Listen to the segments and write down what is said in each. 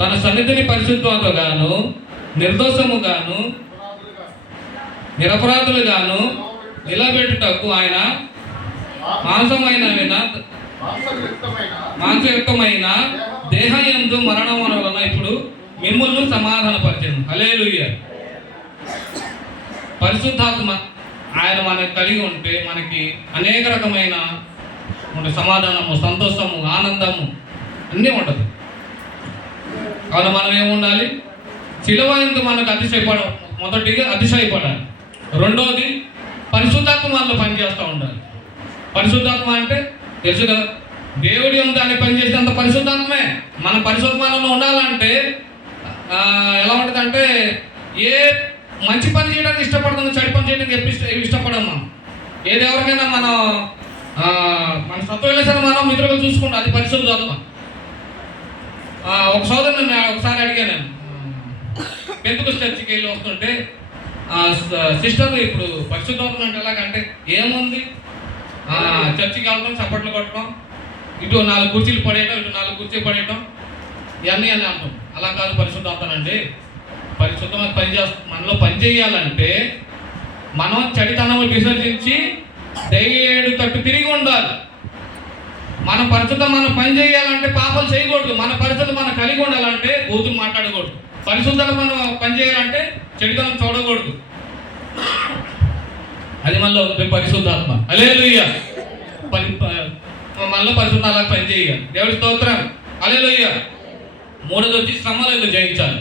తన సన్నిధిని పరిశుద్ధతగాను, నిర్దోషముగాను, నిరపరాధులుగాను నిలబెట్టుటకు ఆయన మాంసయుక్తమైన దేహయందు మరణం వలన ఇప్పుడు మిమ్ములను సమాధానపరిచాను. హల్లెలూయా. పరిశుద్ధాత్మ ఆయన మనకు కలిగి ఉంటే మనకి అనేక రకమైన సమాధానము, సంతోషము, ఆనందము అన్నీ ఉండదు. కావున మనం ఏముండాలి? శిలువ యందు మనకు మొదటిగా అతిశయపడాలి. రెండోది పరిశుద్ధాత్మ మనలో పనిచేస్తూ ఉండాలి. పరిశుద్ధాత్మ అంటే తెలుసు కదా, దేవుడి యందు అని పనిచేసేంత పరిశుద్ధాత్మే. మన పరిశుద్ధాత్మలో ఉండాలంటే ఎలా ఉంటుంది అంటే, ఏ మంచి పని చేయడానికి ఇష్టపడుతుంది, చెడు పని చేయడానికి ఎప్పుడు ఇష్టపడము. మనం ఏది ఎవరికైనా మన సత్వం సరే మనం మిత్రులు చూసుకుంటాం, అది పరిశుద్ధాత్మ. ఒక సోదరుని నేను ఒకసారి అడిగాను, నేను పెంతుకొస్తే చర్చికి వెళ్ళి వస్తుంటే సిస్టర్ ఇప్పుడు పరిశుద్ధాత్మ అంటే ఎలాగంటే ఏముంది, చర్చికి వెళ్ళడం, చప్పట్లు కొట్టడం, ఇటు 4 కుర్చీలు పడేయటం, ఇటు 4 కుర్చీలు పడేయటం, ఇవన్నీ అని అంటాం. అలా కాదు పరిశుద్ధాత్మ అంటే. పరిశుద్ధమైన మనలో పని చేయాలంటే మనం చెడితనము విసర్జించి దేవుడి తట్టు తిరిగి ఉండాలి. మన పరిశుద్ధ మనం పని చేయాలంటే పాపాలు చేయకూడదు. మన పరిశుద్ధ మనం కలిగి ఉండాలంటే బూతులు మాట్లాడకూడదు. పరిశుద్ధంగా మనం పని చేయాలంటే చెడుతనం చూడకూడదు. అది మనలో పరిశుద్ధాత్మ. హల్లెలూయా. మనలో పరిశుద్ధ అలా పని చేయాలి. దేవుడి స్తోత్రం. హల్లెలూయా. మూడోది వచ్చి శ్రమలు జయించాలి.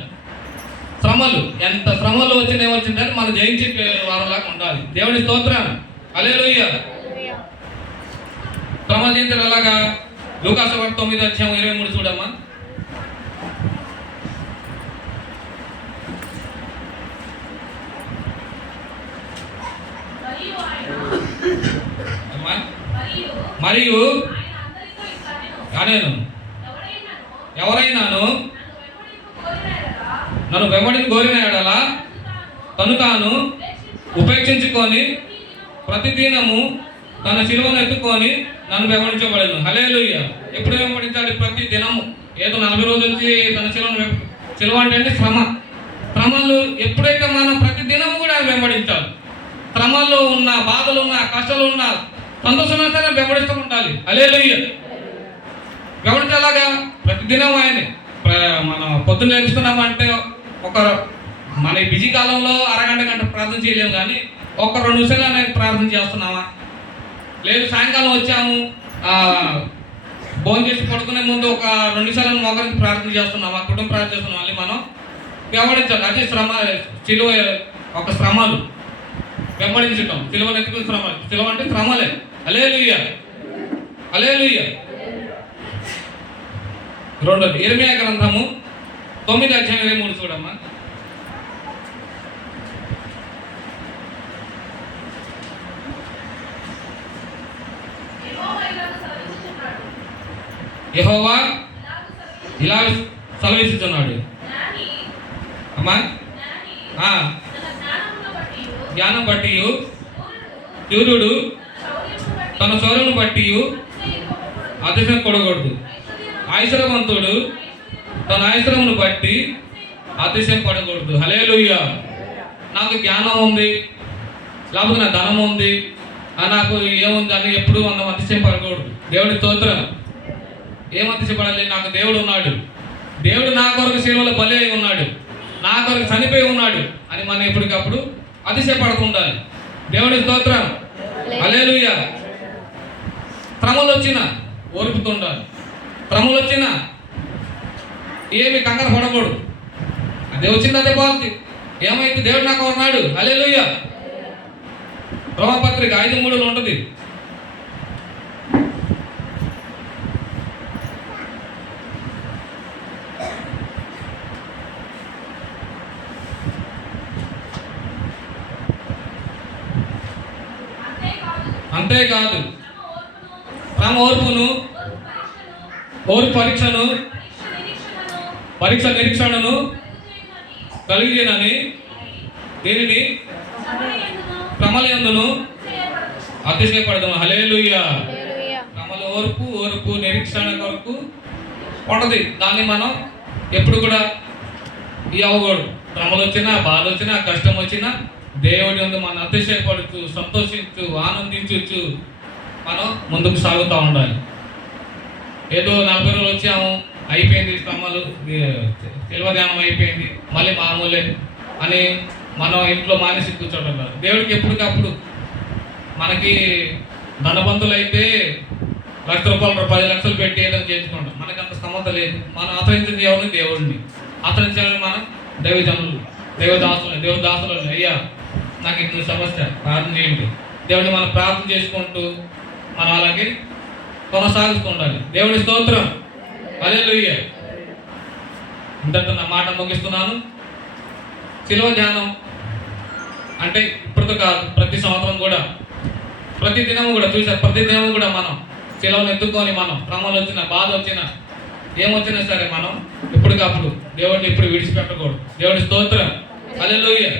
శ్రమలు ఎంత శ్రమలు వచ్చినా ఏమొచ్చిందని మనం జయించే వారంలాగా ఉండాలి. దేవుడి స్తోత్రం. హల్లెలూయా. శ్రమలు జయించడం ఎలాగా? లూకాసు వార్త 9:23 చూడమ్మా. మరియు నేను ఎవరైనాను నన్ను వెంబడిని కోరిన ఎడల తను తాను ఉపేక్షించుకొని ప్రతిదినము తన శిలువను ఎత్తుకొని నన్ను వెంబడించబడను. హల్లెలూయా. ఎప్పుడు వెంబడించాలి? ప్రతి దినము. ఏదో 40 రోజులు వచ్చి తన శిలువ అంటే శ్రమలు ఎప్పుడైతే మనం ప్రతి దినము కూడా వెంబడించాలి. శ్రమలు ఉన్న, బాధలు ఉన్న, కష్టాలు ఉన్న, సంతోషమైన సరే వెంబడిస్తూ ఉండాలి. హల్లెలూయా. వెంబడించేలాగా ప్రతిదినం ఆయన మనం పొద్దున్న నేర్చుకున్నామంటే మన బిజీ కాలంలో గంట ప్రార్థన చేయలేము, కానీ 1-2 నిమిషాలు ప్రార్థన చేస్తున్నామా? లేదు సాయంకాలం వచ్చాము, భోజనం చేసి పడుకునే ముందు 2 నిమిషాలను మొగరికి ప్రార్థన చేస్తున్నామా? కుటుంబ ప్రార్థన చేస్తున్నాం. మళ్ళీ మనం వెంబడించాలి. అది శిలువ ఒక శ్రమలు వెంబడించటం. శిలువను ఎత్తుకుని శ్రమలు. శిలువ అంటే శ్రమలే. హల్లెలూయా. హల్లెలూయా. రెండోది ఇర్మీయా గ్రంథము 9:23 చూడమ్మా. యెహోవా ఇలా సెలవిస్తున్నాడు. అమ్మా, జ్ఞానం బట్టి సూర్యుడు తన శౌర్యను బట్టి అతిశయం పడకూడదు. ఐశ్వర్యవంతుడు తన ఐశ్వర్యమును బట్టి అతిశయం పడకూడదు. హల్లెలూయా. నాకు జ్ఞానం ఉంది, లేకపోతే నా ధనం ఉంది, నాకు ఏముంది అని ఎప్పుడు మనం అతిశయం పడకూడదు. దేవుడి స్తోత్రం. ఏం అతిశయపడాలి? నాకు దేవుడు ఉన్నాడు, దేవుడు నా కొరకు శిలువలో బలి అయి ఉన్నాడు, నా కొరకు చనిపోయి ఉన్నాడు అని మనం ఎప్పటికప్పుడు అతిశయపడుతుండాలి. దేవుడి స్తోత్రం. హల్లెలూయా. శ్రమలు వచ్చినా ఓర్పుతుండాలి. శ్రమలు వచ్చినా ఏమి కంగారు పడకూడదు. అదే వచ్చింది అదే బాగుంది. ఏమైతే దేవుడు నాకు ఉన్నాడు. హల్లెలూయా. రోమపత్రిక 5:3 ఉంటుంది. అంతేకాదు శ్రమ ఓర్పును, ఓర్పు పరీక్ష నిరీక్షణను కలిగినని దీనిని శ్రమలందును అతిశయపడదాం. హల్లెలూయా. శ్రమల ఓర్పు నిరీక్షణ కొరకు ఉంటది. దాన్ని మనం ఎప్పుడు కూడా ఈ అవ్వకూడదు. శ్రమలు వచ్చినా, బాధ వచ్చినా, కష్టం వచ్చినా దేవుడి యందు మనం అతిశయపడుతూ, సంతోషించు, ఆనందించు మనం ముందుకు సాగుతూ ఉండాలి. ఏదో 40 రోజులు వచ్చాము, అయిపోయింది శ్రమలు, శిల్వ ధ్యానం అయిపోయింది, మళ్ళీ మామూలే అని మనం ఇంట్లో మానేసి కూర్చోవడం కాదు. దేవుడికి ఎప్పటికప్పుడు మనకి ధనవంతులు అయితే ₹1,00,000 10 లక్షలు పెట్టి ఏదైనా చేసుకుంటాం. మనకి అంత స్తమత లేదు. మనం ఆశ్రయించింది ఎవరిని? దేవుడిని. ఆశ్రయించాలని మనం దైవజనులు, దేవదాసులు అయ్యా నాకు ఇంత సమస్య ప్రార్థన చేయండి. దేవుడిని మనం ప్రార్థన చేసుకుంటూ మనం అలాగే కొనసాగుతూ ఉండాలి. దేవుడి స్తోత్రం. హల్లెలూయా. ఇంతటితో నా మాట ముగిస్తున్నాను. శిలువ ధ్యానం అంటే ఇప్పుడు కాదు, ప్రతి సంవత్సరం కూడా, ప్రతి దినము కూడా చూసారు. ప్రతి దినము కూడా మనం శిలువను ఎత్తుకొని మనం శ్రమలు వచ్చినా, బాధ వచ్చినా, ఏమొచ్చినా సరే మనం ఎప్పటికప్పుడు దేవుడిని ఇప్పుడు విడిచిపెట్టకూడదు. దేవుడి స్తోత్రం. హల్లెలూయా.